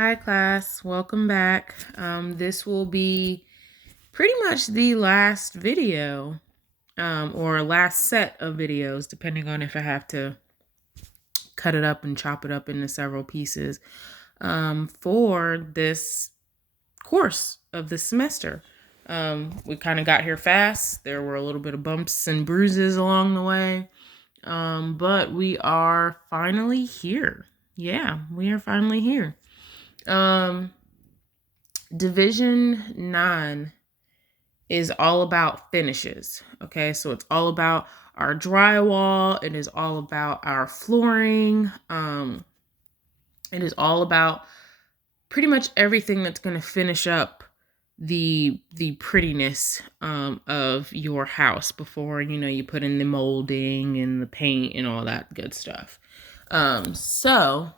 Hi class, welcome back. This will be pretty much the last video or last set of videos, depending on if I have to cut it up and chop it up into several pieces for this course of the semester. We kind of got here fast. There were a little bit of bumps and bruises along the way, but we are finally here. Yeah, we are finally here. Division 9 is all about finishes. Okay, so it's all about our drywall. It is all about our flooring. It is all about pretty much everything that's going to finish up the prettiness of your house before you put in the molding and the paint and all that good stuff. So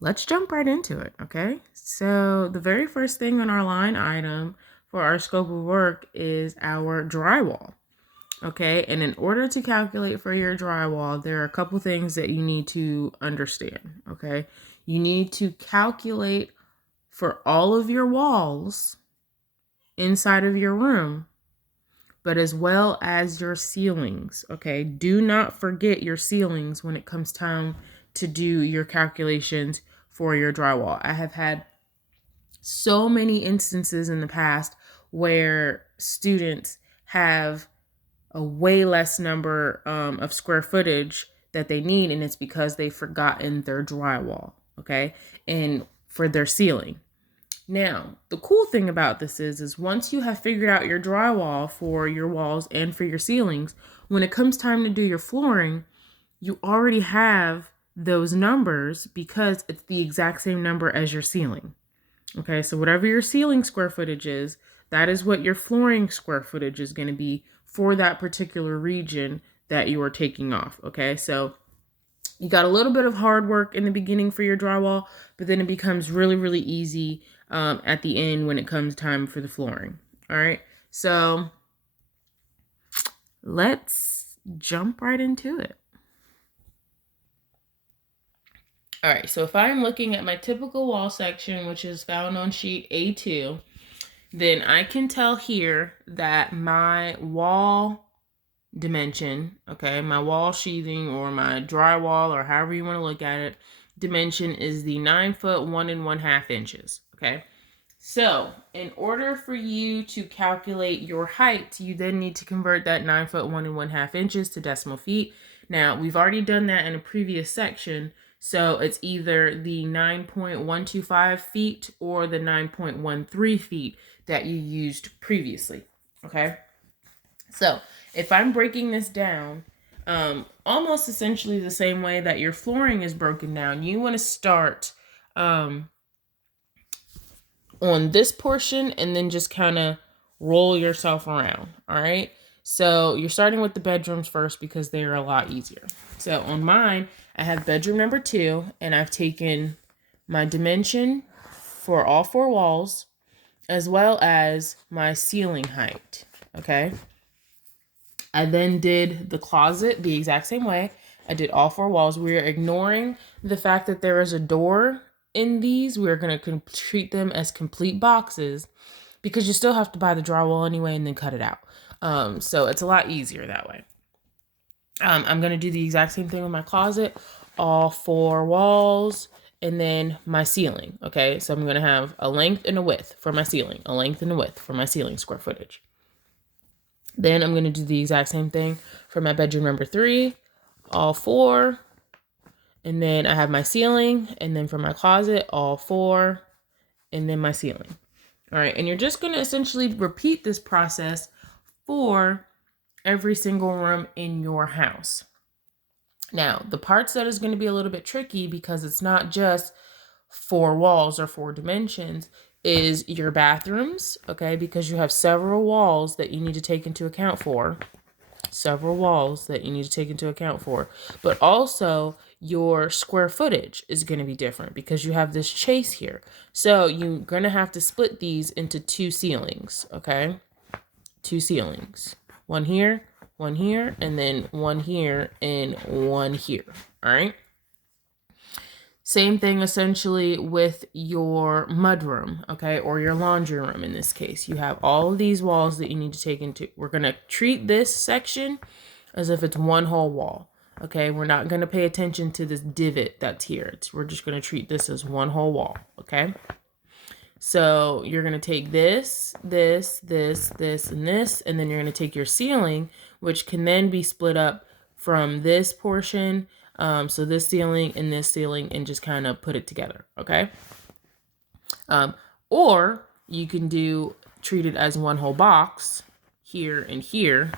let's jump right into it, okay? So the very first thing on our line item for our scope of work is our drywall, okay? And in order to calculate for your drywall, there are a couple things that you need to understand, okay? You need to calculate for all of your walls inside of your room, but as well as your ceilings, okay? Do not forget your ceilings when it comes time to do your calculations for your drywall. I have had so many instances in the past where students have a way less number of square footage that they need, and it's because they've forgotten their drywall, okay, and for their ceiling. Now, the cool thing about this is once you have figured out your drywall for your walls and for your ceilings, when it comes time to do your flooring, you already have those numbers because it's the exact same number as your ceiling. Okay, so whatever your ceiling square footage is, that is what your flooring square footage is going to be for that particular region that you are taking off. Okay, so you got a little bit of hard work in the beginning for your drywall, but then it becomes really, really easy at the end when it comes time for the flooring. All right, so let's jump right into it. All right, so if I'm looking at my typical wall section, which is found on sheet A2, then I can tell here that my wall dimension, okay, my wall sheathing or my drywall or however you want to look at it, dimension is the 9 foot 1 1/2 inches, okay? So in order for you to calculate your height, you then need to convert that 9 foot 1 1/2 inches to decimal feet. Now, we've already done that in a previous section, so it's either the 9.125 feet or the 9.13 feet that you used previously, okay? So if I'm breaking this down, almost essentially the same way that your flooring is broken down, you want to start on this portion and then just kind of roll yourself around, all right? So you're starting with the bedrooms first because they are a lot easier. So on mine, I have bedroom number 2, and I've taken my dimension for all 4 walls as well as my ceiling height, okay? I then did the closet the exact same way. I did all 4 walls. We are ignoring the fact that there is a door in these. We're going to treat them as complete boxes because you still have to buy the drywall anyway and then cut it out. So it's a lot easier that way. I'm going to do the exact same thing with my closet, all 4 walls, and then my ceiling. Okay, so I'm going to have a length and a width for my ceiling, a length and a width for my ceiling square footage. Then I'm going to do the exact same thing for my bedroom number 3, all 4. And then I have my ceiling. And then for my closet, all 4. And then my ceiling. All right. And you're just going to essentially repeat this process for every single room in your house. Now, the parts that is going to be a little bit tricky because it's not just 4 walls or 4 dimensions is your bathrooms, okay, because you have several walls that you need to take into account for. But also your square footage is going to be different because you have this chase here. So you're going to have to split these into 2 ceilings, okay? 2 ceilings. One here, and then one here, and one here, all right? Same thing essentially with your mudroom, okay, or your laundry room in this case. You have all of these walls that you need to take into. We're going to treat this section as if it's one whole wall, okay? We're not going to pay attention to this divot that's here. We're just going to treat this as one whole wall, okay? So you're going to take this, and this, and then you're going to take your ceiling, which can then be split up from this portion, so this ceiling, and just kind of put it together, okay? Or you can treat it as one whole box, here and here,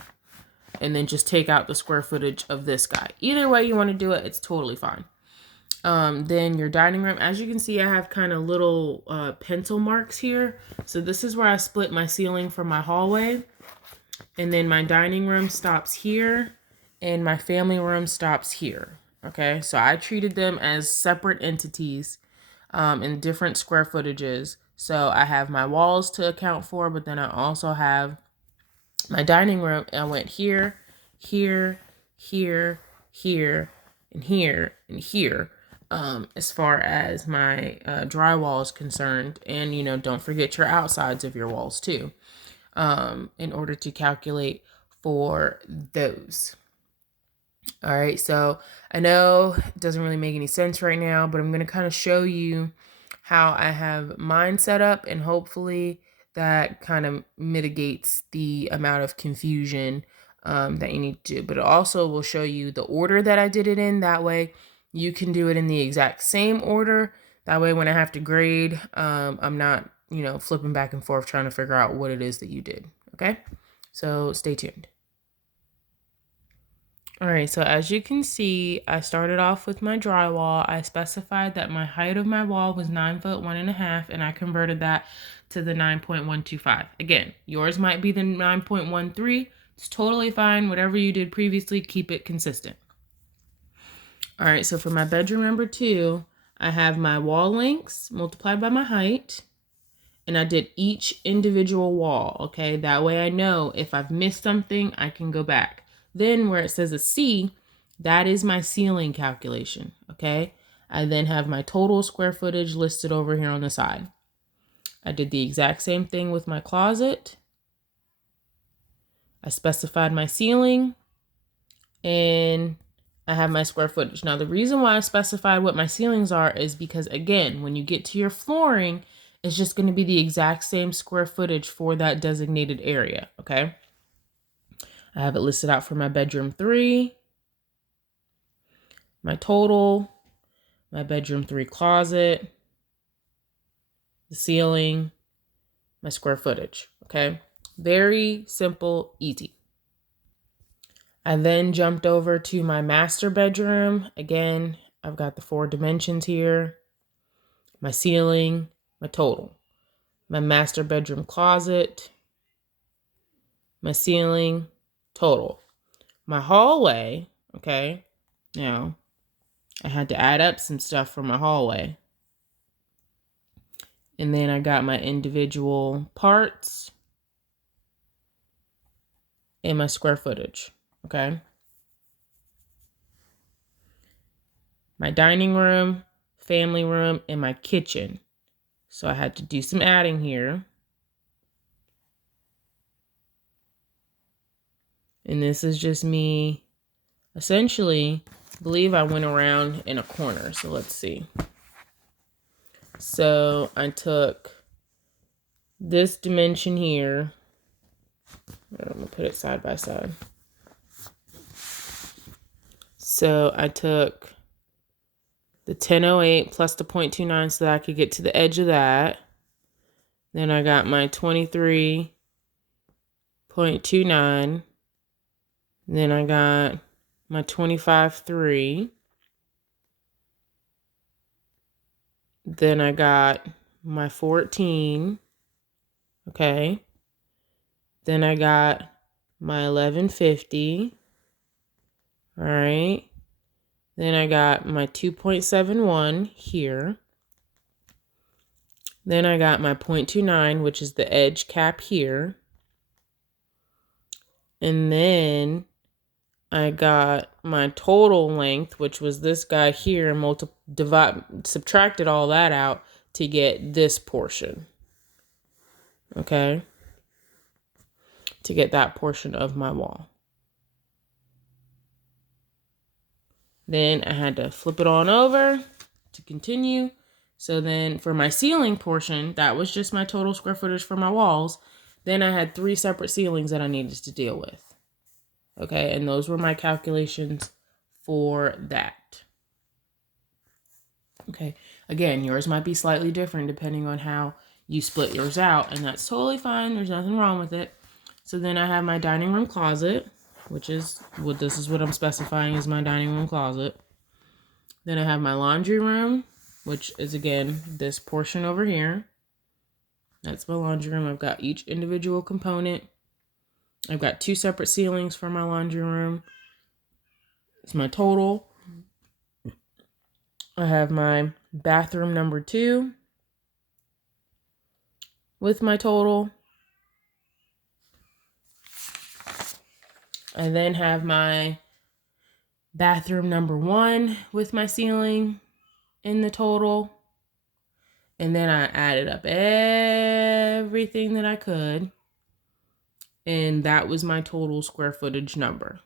and then just take out the square footage of this guy. Either way you want to do it, it's totally fine. Then your dining room, as you can see, I have kind of little pencil marks here. So this is where I split my ceiling from my hallway. And then my dining room stops here, and my family room stops here. Okay, so I treated them as separate entities in different square footages. So I have my walls to account for, but then I also have my dining room. I went here, here, here, here, and here, and here. As far as my drywall is concerned, and don't forget your outsides of your walls too, in order to calculate for those. All right, so I know it doesn't really make any sense right now, but I'm going to kind of show you how I have mine set up, and hopefully that kind of mitigates the amount of confusion that you need to do. But it also will show you the order that I did it in. That way you can do it in the exact same order. That way when I have to grade, I'm not, flipping back and forth trying to figure out what it is that you did. Okay, so stay tuned. All right, so as you can see, I started off with my drywall. I specified that my height of my wall was 9 foot 1.5, and I converted that to the 9.125. Again, yours might be the 9.13. It's totally fine. Whatever you did previously, keep it consistent. All right, so for my bedroom number 2, I have my wall lengths multiplied by my height, and I did each individual wall, okay? That way I know if I've missed something, I can go back. Then where it says a C, that is my ceiling calculation, okay? I then have my total square footage listed over here on the side. I did the exact same thing with my closet. I specified my ceiling, and I have my square footage. Now, the reason why I specified what my ceilings are is because, again, when you get to your flooring, it's just going to be the exact same square footage for that designated area, okay? I have it listed out for my bedroom 3, my total, my bedroom 3 closet, the ceiling, my square footage, okay? Very simple, easy. I then jumped over to my master bedroom. Again, I've got the 4 dimensions here, my ceiling, my total, my master bedroom closet, my ceiling, total. My hallway, okay, now I had to add up some stuff for my hallway. And then I got my individual parts and my square footage, okay? My dining room, family room, and my kitchen. So I had to do some adding here. And this is just me, essentially, I believe I went around in a corner. So let's see. So I took this dimension here. I'm going to put it side by side. So I took the 1008 plus the 0.29 so that I could get to the edge of that. Then I got my 23.29. Then I got my 25.3. Then I got my 14. Okay. Then I got my 1150. All right. Then I got my 2.71 here. Then I got my 0.29, which is the edge cap here. And then I got my total length, which was this guy here, and subtracted all that out to get this portion. Okay? To get that portion of my wall. Then I had to flip it on over to continue. So then for my ceiling portion, that was just my total square footage for my walls. Then I had 3 separate ceilings that I needed to deal with. Okay, and those were my calculations for that. Okay, again, yours might be slightly different depending on how you split yours out, and that's totally fine. There's nothing wrong with it. So then I have my dining room closet, which is what I'm specifying is my dining room closet. Then I have my laundry room, which is again this portion over here. That's my laundry room. I've got each individual component. I've got 2 separate ceilings for my laundry room. It's my total. I have my bathroom number 2 with my total. I then have my bathroom number 1 with my ceiling in the total. And then I added up everything that I could. And that was my total square footage number.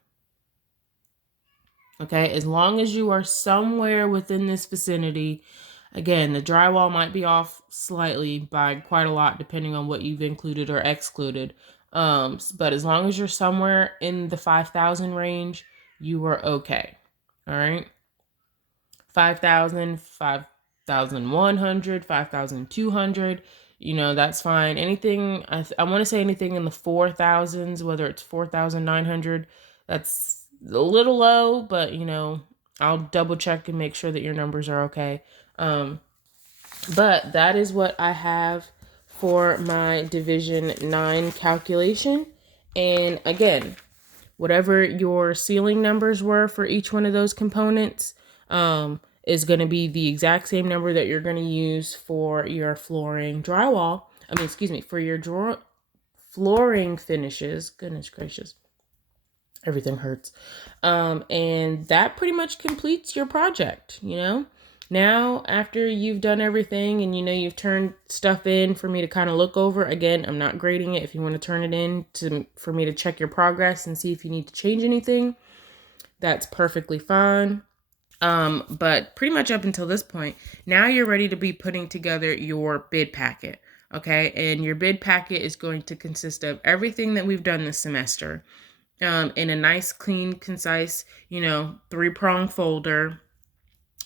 Okay, as long as you are somewhere within this vicinity, again, the drywall might be off slightly by quite a lot depending on what you've included or excluded. But as long as you're somewhere in the 5,000 range, you are okay. All right. 5,000, 5,100, 5,200, that's fine. Anything, I want to say anything in the 4,000s, whether it's 4,900, that's a little low, but, I'll double check and make sure that your numbers are okay. But that is what I have for my Division 9 calculation. And again, whatever your ceiling numbers were for each one of those components is going to be the exact same number that you're going to use for your flooring drywall. For your flooring finishes. Goodness gracious. Everything hurts. And that pretty much completes your project, Now, after you've done everything and you've turned stuff in for me to kind of look over, again, I'm not grading it. If you want to turn it in for me to check your progress and see if you need to change anything, that's perfectly fine. But pretty much up until this point, now you're ready to be putting together your bid packet, okay? And your bid packet is going to consist of everything that we've done this semester in a nice, clean, concise, 3-prong folder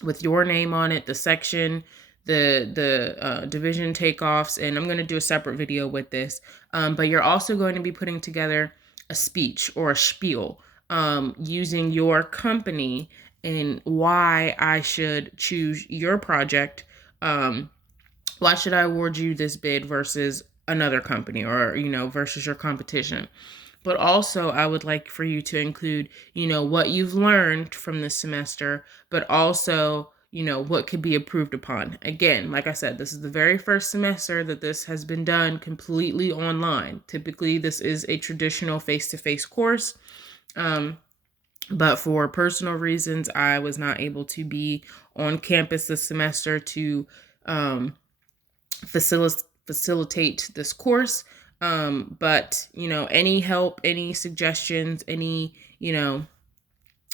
with your name on it, the section, the division takeoffs, and I'm going to do a separate video with this. But you're also going to be putting together a speech or a spiel using your company and why I should choose your project. Why should I award you this bid versus another company or, versus your competition? But also, I would like for you to include, what you've learned from this semester, but also, what could be improved upon. Again, like I said, this is the very first semester that this has been done completely online. Typically, this is a traditional face-to-face course. But for personal reasons, I was not able to be on campus this semester to facilitate this course. But, any help, any suggestions, any,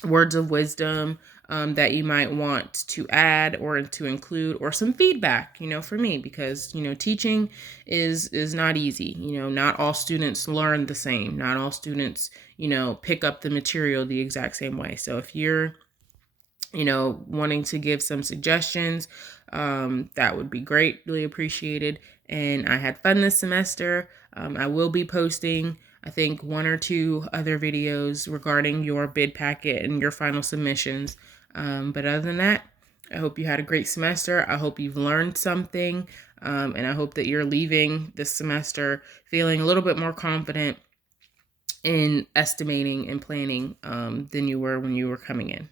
words of wisdom that you might want to add or to include, or some feedback, for me, because, teaching is not easy. Not all students learn the same. Not all students, pick up the material the exact same way. So if you're, wanting to give some suggestions, that would be greatly appreciated. And I had fun this semester. I will be posting, I think, 1 or 2 other videos regarding your bid packet and your final submissions. But other than that, I hope you had a great semester. I hope you've learned something. And I hope that you're leaving this semester feeling a little bit more confident in estimating and planning than you were when you were coming in.